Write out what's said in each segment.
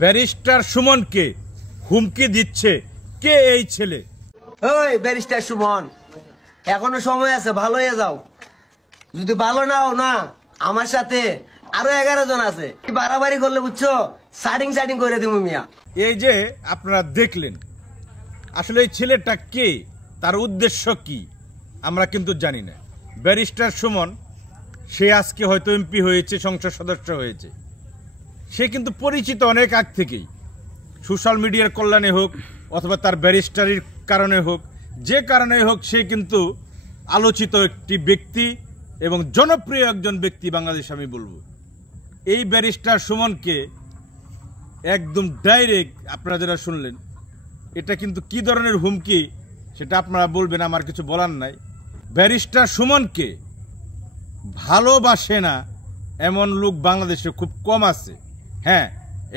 Barrister সুমনকে হুমকি দিচ্ছে কে এই ছেলে? ওই ব্যারিস্টার সুমন, এখনো সময় আছে, ভালো হয়ে যাও। যদি ভালো না হও না, আমার সাথে আরো 11 জন আছে, বাড়াবাড়ি করলে বুঝছো সাটিং করে দিব মিয়া। এই যে আপনারা দেখলেন, আসলে এই ছেলেটা কে, তার উদ্দেশ্য কি আমরা কিন্তু জানি না। ব্যারিস্টার সুমন সে আজকে হয়তো এমপি হয়েছে, সংসদ সদস্য হয়েছে, সে কিন্তু পরিচিত অনেক আগ থেকেই, সোশ্যাল মিডিয়ার কল্যাণে হোক অথবা তার ব্যারিস্টারির কারণে হোক, যে কারণে হোক, সে কিন্তু আলোচিত একটি ব্যক্তি এবং জনপ্রিয় একজন ব্যক্তি বাংলাদেশ। আমি বলবো এই ব্যারিস্টার সুমনকে একদম ডাইরেক্ট আপনারা যারা শুনলেন, এটা কিন্তু কি ধরনের হুমকি সেটা আপনারা বলবেন, আমার কিছু বলার নাই। ব্যারিস্টার সুমনকে ভালোবাসে না এমন লোক বাংলাদেশে খুব কম আছে। হ্যাঁ,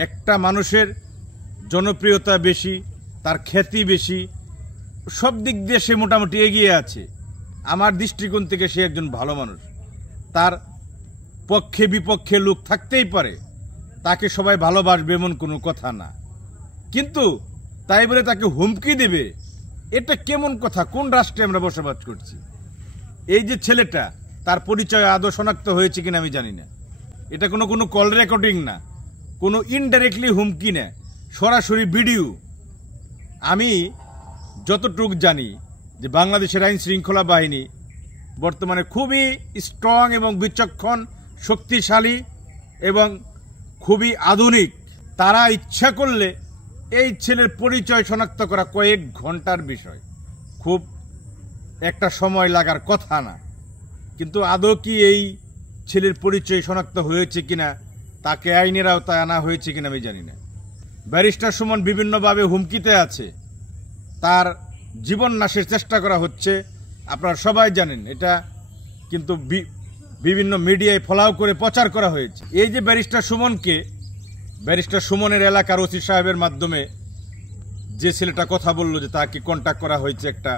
একটা মানুষের জনপ্রিয়তা বেশি, তার খ্যাতি বেশি, সব দিক দিয়ে সে মোটামুটি এগিয়ে আছে। আমার দৃষ্টিকোণ থেকে সে একজন ভালো মানুষ। তার পক্ষে বিপক্ষে লোক থাকতেই পারে, তাকে সবাই ভালোবাসবে এমন কোনো কথা না, কিন্তু তাই বলে তাকে হুমকি দেবে, এটা কেমন কথা? কোন রাষ্ট্রে আমরা বসবাস করছি? এই যে ছেলেটা, তার পরিচয় আদৌ শনাক্ত হয়েছে কিনা আমি জানি না। এটা কোনো কল রেকর্ডিং না, কোনো ইনডাইরেক্টলি হুমকি না, সরাসরি ভিডিও। আমি যতটুকু জানি যে বাংলাদেশের আইন শৃঙ্খলা বাহিনী বর্তমানে খুবই স্ট্রং এবং বিচক্ষণ, শক্তিশালী এবং খুবই আধুনিক। তারা ইচ্ছা করলে এই ছেলের পরিচয় শনাক্ত করা কয়েক ঘন্টার বিষয়, খুব একটা সময় লাগার কথা না। কিন্তু আদৌ কি এই ছেলের পরিচয় শনাক্ত হয়েছে কিনা, তাকে আইনের আওতায় আনা হয়েছে কিনা আমি জানি না। ব্যারিস্টার সুমন বিভিন্নভাবে হুমকিতে আছে, তার জীবন নাশের চেষ্টা করা হচ্ছে, আপনারা সবাই জানেন। এটা কিন্তু বিভিন্ন মিডিয়ায় ফলাও করে প্রচার করা হয়েছে। এই যে ব্যারিস্টার সুমনকে, ব্যারিস্টার সুমনের এলাকার ওসি সাহেবের মাধ্যমে যে ছেলেটা কথা বলল যে তাকে কন্ট্যাক্ট করা হয়েছে একটা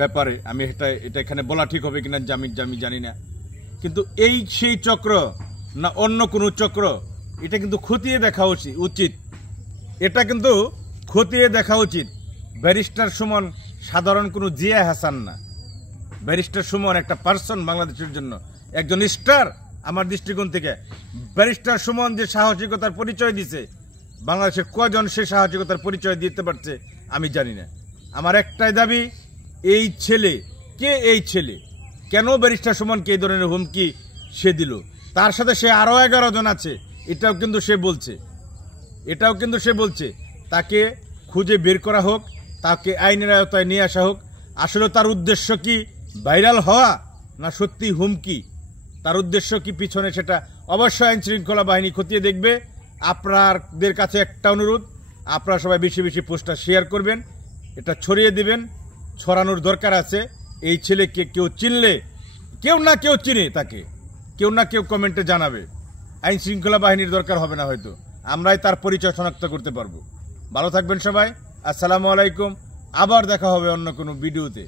ব্যাপারে, আমি এটা এখানে বলা ঠিক হবে কিনা আমি জানি না, কিন্তু এই সেই চক্র না অন্য কোনো চক্র, এটা কিন্তু খতিয়ে দেখা উচিত। এটা কিন্তু খতিয়ে দেখা উচিত। ব্যারিস্টার সুমন সাধারণ কোনো জিয়া হাসান না। ব্যারিস্টার সুমন একটা পার্সন, বাংলাদেশের জন্য একজন স্টার। আমার দৃষ্টিকোণ থেকে ব্যারিস্টার সুমন যে সাহসিকতার পরিচয় দিছে, বাংলাদেশের কজন সে সাহসিকতার পরিচয় দিতে পারছে আমি জানি না। আমার একটাই দাবি, এই ছেলে কে, এই ছেলে কেন ব্যারিস্টার সুমনকে এই ধরনের হুমকি সে দিল? তার সাথে সে আরো 11 জন আছে, এটাও কিন্তু সে বলছে। তাকে খুঁজে বের করা হোক, তাকে আইনের আওতায় নিয়ে আসা হোক। আসলে তার উদ্দেশ্য কি ভাইরাল হওয়া, না সত্যি হুমকি? তার উদ্দেশ্য কি পিছনে, সেটা অবশ্যই আইন শৃঙ্খলা বাহিনী খতিয়ে দেখবে। আপনাদের কাছে একটা অনুরোধ, আপনারা সবাই বেশি বেশি পোস্টার শেয়ার করবেন, এটা ছড়িয়ে দিবেন। ছড়ানোর দরকার আছে। এই ছেলেকে কেউ চিনলে, কেউ না কেউ চিনে, তাকে কেউ না কেউ কমেন্টে জানাবে। আইন শৃঙ্খলা বাহিনীর দরকার হবে না, হয়তো আমরাই তার পরিচয় শনাক্ত করতে পারবো। ভালো থাকবেন সবাই, আসসালামু আলাইকুম। আবার দেখা হবে অন্য কোনো ভিডিওতে।